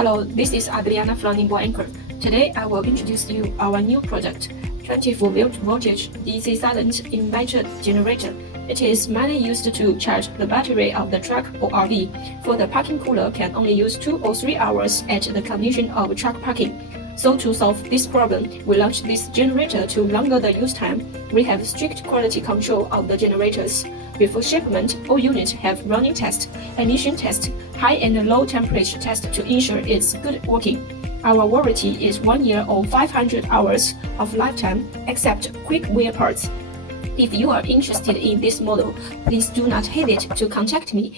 Hello, this is Adriana from Ningbo Anchor. Today I will introduce you our new project, 24-volt voltage DC silent inverter generator. It is mainly used to charge the battery of the truck or RV, for the parking cooler can only use 2 or 3 hours at the condition of truck parking. So to solve this problem, we launched this generator to longer the use time. We have strict quality control of the generators. Before shipment, all units have running test, emission test, high and low temperature test to ensure its good working. Our warranty is 1 year or 500 hours of lifetime, except quick wear parts. If you are interested in this model, please do not hesitate to contact me.